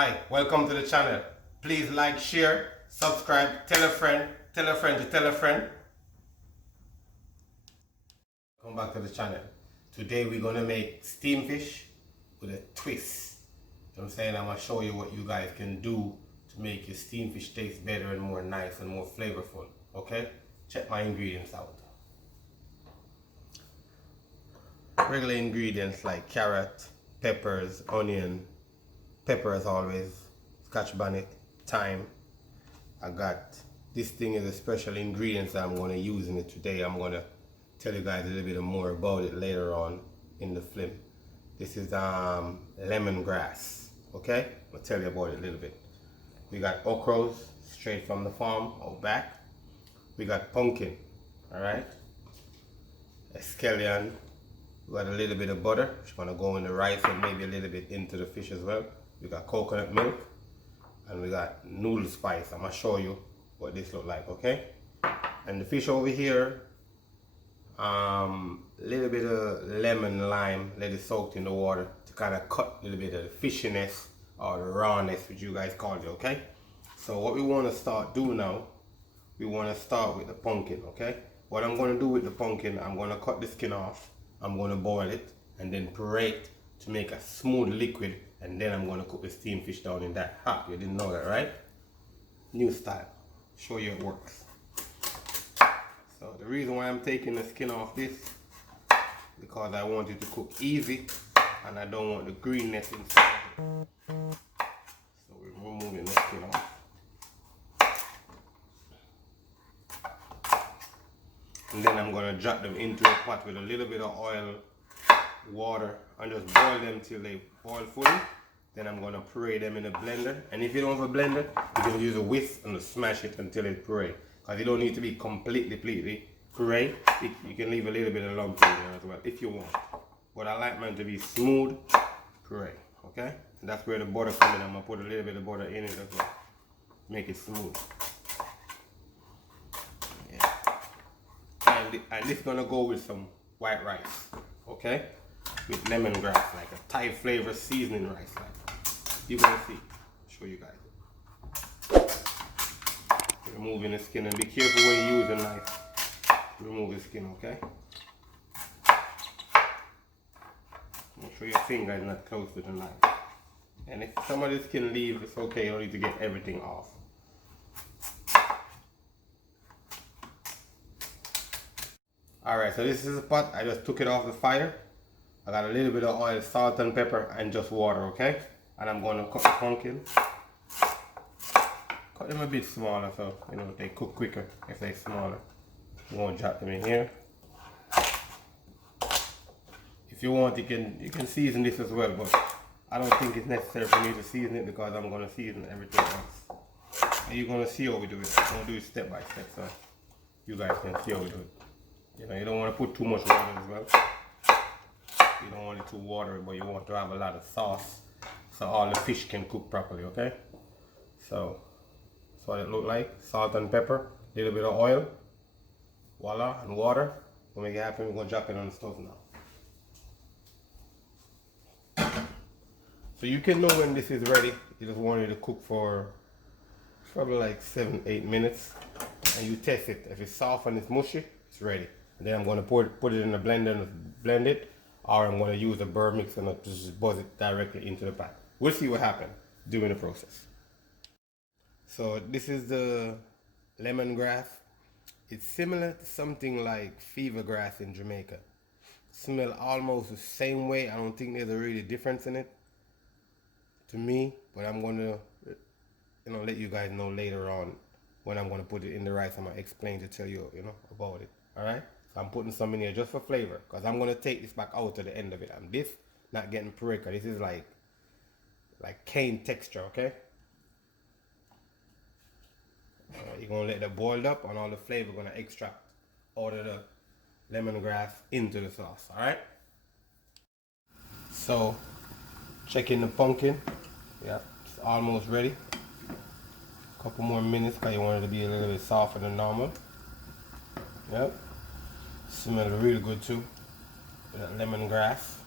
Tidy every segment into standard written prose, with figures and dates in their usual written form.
Hi, welcome to the channel. Please like, share, subscribe, tell a friend to tell a friend. Come back to the channel. Today we're gonna make steamed fish with a twist. You know what I'm saying? I'm gonna show you what you guys can do to make your steamed fish taste better and more nice and more flavorful. Okay? Check my ingredients out. Regular ingredients like carrot, peppers, onion, pepper as always, scotch bonnet, thyme. I got this thing is a special ingredient that I'm going to use in it today. I'm going to tell you guys a little bit more about it later on in the film. This is lemongrass. Okay, I'll tell you about it a little bit. We got okras straight from the farm out back. We got pumpkin, all right, scallion. We got a little bit of butter. It's going to go in the rice and maybe a little bit into the fish as well. We got coconut milk and we got noodle spice. I'm gonna show you what this look like, okay? And the fish over here, little bit of lemon lime, let it soak in the water to kind of cut a little bit of the fishiness or the rawness, which you guys call it, okay? So what we want to start doing now, we want to start with the pumpkin, okay? What I'm going to do with the pumpkin, I'm going to cut the skin off, I'm going to boil it and then puree it to make a smooth liquid, and then I'm going to cook the steamed fish down in that hot. You didn't know that, right? New style. Show you it works. So the reason why I'm taking the skin off this, because I want it to cook easy and I don't want the greenness inside. So we're removing the skin off. And then I'm going to drop them into a pot with a little bit of oil, water, and just boil them till they boil fully. Then I'm going to puree them in a blender. And if you don't have a blender, you can use a whisk and smash it until it puree. Because you don't need to be completely puree. You can leave a little bit of lump in there as well if you want. But I like mine to be smooth puree. Okay? And that's where the butter comes in. I'm going to put a little bit of butter in it as well. Make it smooth. Yeah. And this is going to go with some white rice. Okay? With lemongrass, like a Thai flavor seasoning rice. Like you're gonna see. Show you guys. Removing the skin, and be careful when you use a knife. Remove the skin, okay? Make sure your finger is not close to the knife. And if some of the skin leaves, it's okay. You don't need to get everything off. Alright, so this is a pot. I just took it off the fire. I got a little bit of oil, salt and pepper, and just water, okay? And I'm going to cut the pumpkin. Cut them a bit smaller so, you know, they cook quicker if they're smaller. I'm going to drop them in here. If you want, you can season this as well, but I don't think it's necessary for me to season it because I'm going to season everything else. And you're going to see how we do it. I'm going to do it step by step so you guys can see how we do it. You know, you don't want to put too much water as well. You don't want it too watery, but you want to have a lot of sauce so all the fish can cook properly, okay? So that's what it look like. Salt and pepper, a little bit of oil, voila, and water. To make it happen, we're gonna drop it on the stove now. So you can know when this is ready. You just want it to cook for probably like 7-8 minutes, and you test it. If it's soft and it's mushy, it's ready. And then I'm gonna put it in the blender and blend it. Or I'm going to use a burr mix and just buzz it directly into the pot. We'll see what happens during the process. So this is the lemongrass. It's similar to something like fever grass in Jamaica. Smell almost the same way. I don't think there's a really difference in it to me, but I'm going to, you know, let you guys know later on when I'm going to put it in the rice. I'm going to explain to tell you, you know, about it. All right. So I'm putting some in here just for flavor because I'm going to take this back out to the end of it. And this not getting puree because this is like cane texture, okay? You're going to let that boil up and all the flavor going to extract out of the lemongrass into the sauce, all right? So checking the pumpkin. Yeah, it's almost ready. A couple more minutes because you want it to be a little bit softer than normal. Yep. Smells really good too. That lemongrass.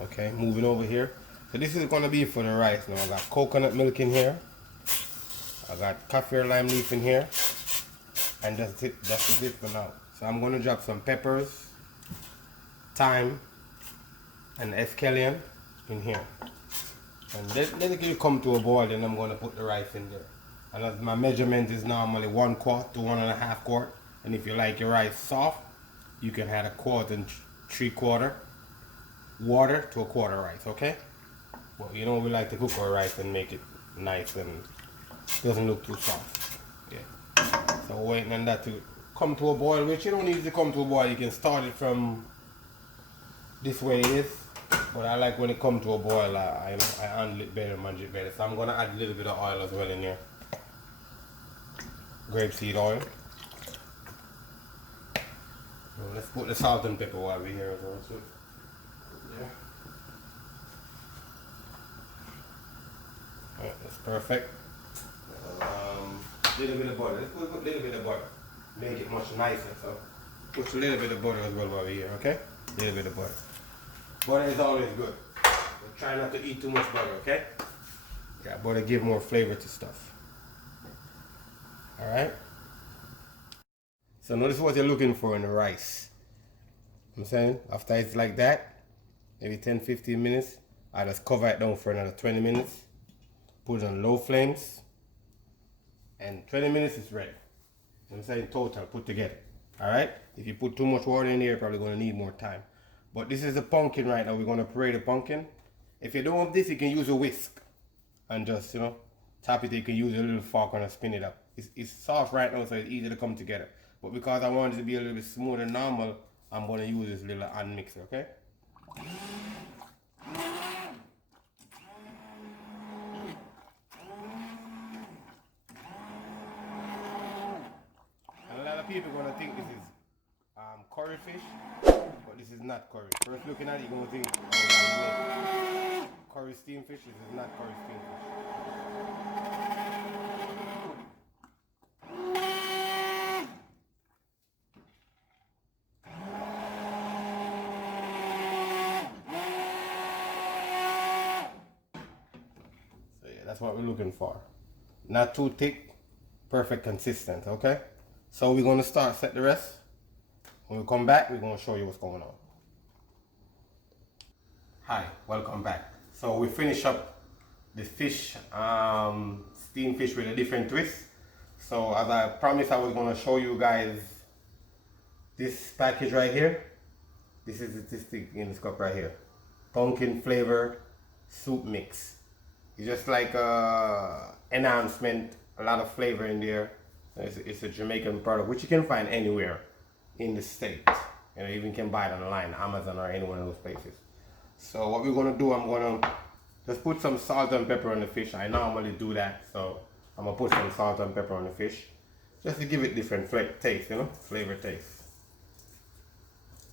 Okay, moving over here. So this is gonna be for the rice now. I got coconut milk in here. I got kaffir lime leaf in here. And that's it. That's it for now. So I'm gonna drop some peppers, thyme, and escallion in here. And let it come to a boil, then I'm gonna put the rice in there. And as my measurement is normally 1 quart to 1.5 quart. And if you like your rice soft, you can add 1 quart and 3/4 water to 1/4 rice, okay? But you know we like to cook our rice and make it nice and doesn't look too soft. Yeah. So waiting on that to come to a boil, which you don't need to come to a boil. You can start it from this way it is. But I like when it comes to a boil, I handle it better, manage it better. So I'm gonna add a little bit of oil as well in here. Grapeseed oil. Well, let's put the salt and pepper while we're here as well. So, yeah. Alright, that's perfect. Little bit of butter. Let's put a little bit of butter. Make it much nicer. So put a little bit of butter as well while we're here, okay? A little bit of butter. Butter is always good. But try not to eat too much butter, okay? Yeah, butter give more flavor to stuff. Alright? So notice what you're looking for in the rice. I'm saying, after it's like that, maybe 10-15 minutes, I just cover it down for another 20 minutes. Put it on low flames. And 20 minutes is ready. I'm saying total, put together. Alright? If you put too much water in here, you're probably going to need more time. But this is the pumpkin right now. We're going to puree the pumpkin. If you don't have this, you can use a whisk. And just, you know, tap it. You can use a little fork and spin it up. It's soft right now, so it's easy to come together. But because I want it to be a little bit smoother than normal, I'm going to use this little hand mixer, okay? And a lot of people are going to think this is curry fish, but this is not curry. First looking at it, you're going to think, oh, curry steamed fish. This is not curry steamed fish. So yeah, that's what we're looking for. Not too thick, perfect consistent, okay? So we're going to set the rest. When we come back, we're going to show you what's going on. Hi, welcome back. So we finish up the fish, steamed fish with a different twist. So as I promised, I was going to show you guys this package right here. This is this thing in this cup right here. Pumpkin flavor soup mix. It's just like enhancement, a lot of flavor in there. It's a Jamaican product, which you can find anywhere in the States. You know, you even can buy it online, Amazon or any one of those places. So what we're gonna do, I'm gonna just put some salt and pepper on the fish. I normally do that, so I'm gonna put some salt and pepper on the fish, just to give it different taste, you know, flavor taste.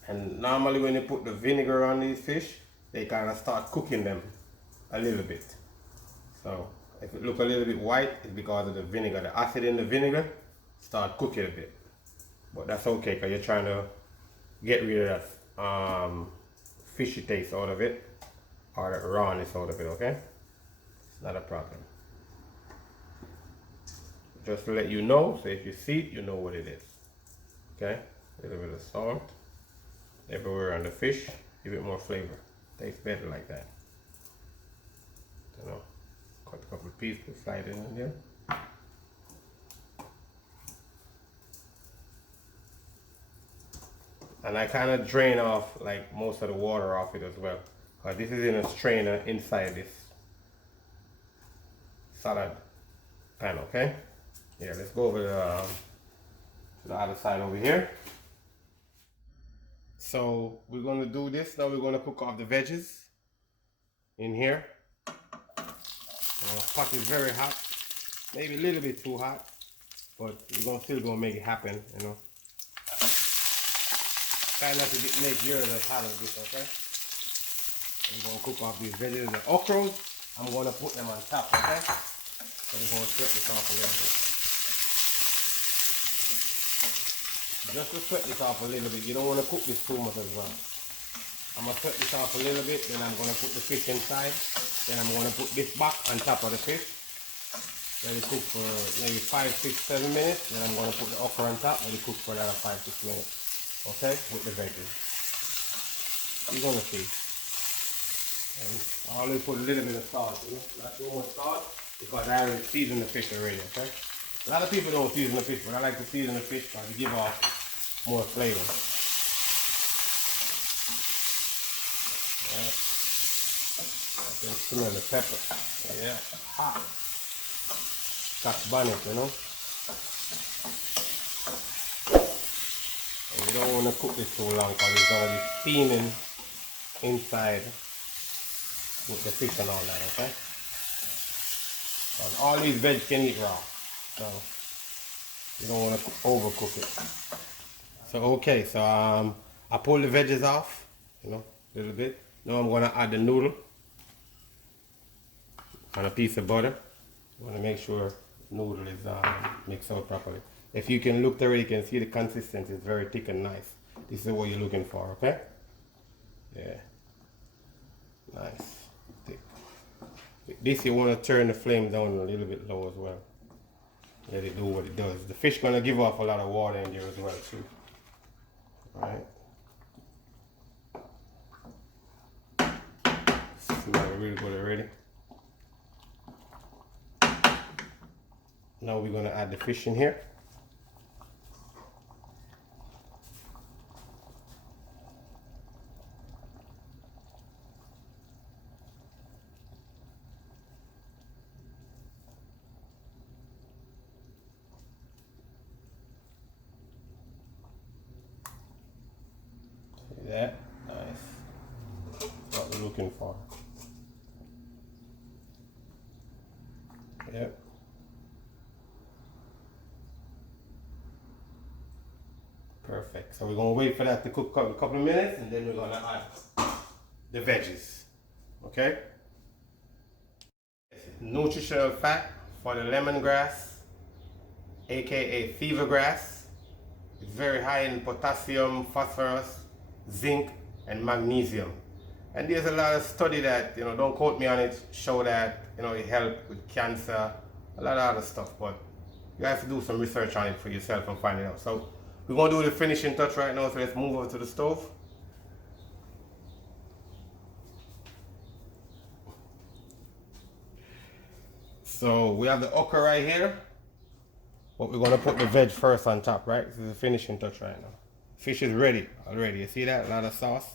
And normally when you put the vinegar on these fish, they kind of start cooking them a little bit. So if it look a little bit white, it's because of the vinegar. The acid in the vinegar start cooking a bit. But that's okay, because you're trying to get rid of that fishy taste out of it, or the rawness out of it, okay? It's not a problem. Just to let you know, so if you see it, you know what it is. Okay? A little bit of salt everywhere on the fish, give it more flavor. Tastes better like that. You know, cut a couple of pieces, slide it in there. And I kind of drain off like most of the water off it as well, because this is in a strainer inside this salad pan, okay? Yeah, let's go over to the other side over here. So we're gonna do this, now we're gonna cook off the veggies in here. Pot is very hot, maybe a little bit too hot, but we're still gonna make it happen, you know. Try not to make yours as hot as this, okay? We're going to cook off these veggies. The okras, I'm going to put them on top, okay? So we're going to sweat this off a little bit. Just to sweat this off a little bit. You don't want to cook this too much as well. I'm going to sweat this off a little bit, then I'm going to put the fish inside. Then I'm gonna put this back on top of the fish. Let it cook for maybe 5, 6, 7 minutes. Then I'm gonna put the okra on top. Let it cook for another 5, 6 minutes. Okay, with the veggies. You're gonna see. And I always put a little bit of salt, you know, not too much salt, because I already seasoned the fish already. Okay. A lot of people don't season the fish, but I like to season the fish because it gives off more flavor. Right. I can smell the pepper. Yeah, hot. Catch bonnet, you know. And you don't want to cook this too long because it's going to be steaming inside with the fish and all that, okay? Because all these veg can eat raw, so you don't want to overcook it. So okay, so I pull the veggies off, you know, a little bit. Now I'm going to add the noodle and a piece of butter. You want to make sure the noodle is mixed out properly. If you can look there, you can see the consistency is very thick and nice. This is what you're looking for, okay? Yeah, nice, thick. With this, you want to turn the flame down a little bit low as well. Let it do what it does. The fish gonna give off a lot of water in there as well too. Right? Smell really good already. Now we're gonna add the fish in here. See that? Nice. That's what we're looking for. Yep. Perfect. So we're gonna wait for that to cook a couple of minutes, and then we're gonna add the veggies. Okay? Nutritional fat for the lemongrass, aka fever grass. It's very high in potassium, phosphorus, zinc, and magnesium. And there's a lot of study that, you know, don't quote me on it, show that, you know, it helps with cancer, a lot of other stuff, but you have to do some research on it for yourself and find it out. So we're gonna do the finishing touch right now, so let's move over to the stove. So we have the okra right here, but we're gonna put the veg first on top, right? This is the finishing touch right now. Fish is ready already. You see that? A lot of sauce.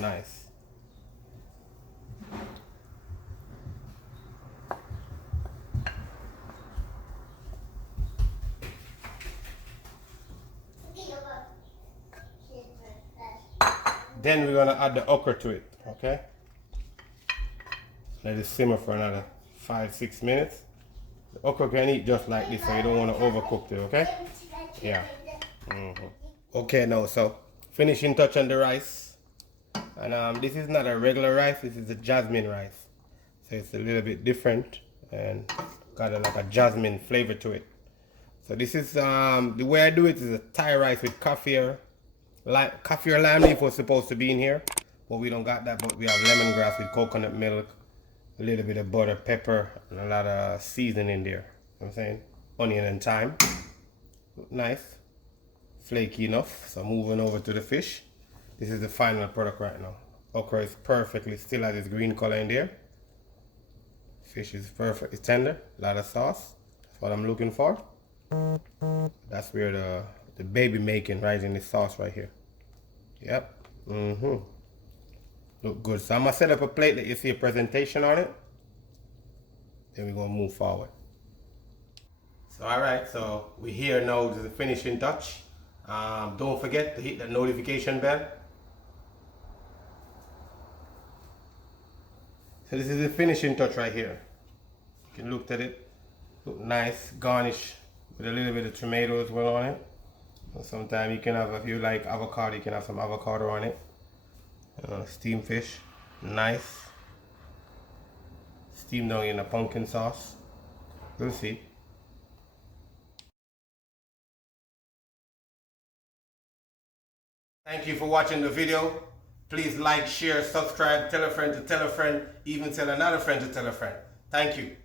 Nice. Then we're gonna add the okra to it, okay? Let it simmer for another 5, 6 minutes. The okra can eat just like this, so you don't want to overcook it, okay? Yeah. Okay, now, so finishing touch on the rice. And this is not a regular rice, this is a jasmine rice. So it's a little bit different and got like a jasmine flavor to it. So this is, the way I do it is a Thai rice with kaffir. Kaffir lime leaf was supposed to be in here, but we don't got that, but we have lemongrass with coconut milk, a little bit of butter, pepper, and a lot of seasoning in there. You know what I'm saying? Onion and thyme. Nice. Flaky enough. So moving over to the fish. This is the final product right now. Okra is perfectly still has its green color in there. Fish is perfectly tender. A lot of sauce. That's what I'm looking for. That's where the baby making right in the sauce right here. Yep. Look good. So I'm gonna set up a plate that you see a presentation on it. Then we're gonna move forward. So alright, so we're here now to the finishing touch. Don't forget to hit that notification bell. So this is the finishing touch right here. You can look at it. Look nice, garnish with a little bit of tomato as well on it. Sometimes you can have, if you like avocado, you can have some avocado on it. Steamed fish, nice. Steamed down in a pumpkin sauce. We'll see. Thank you for watching the video. Please like, share, subscribe, tell a friend to tell a friend, even tell another friend to tell a friend. Thank you.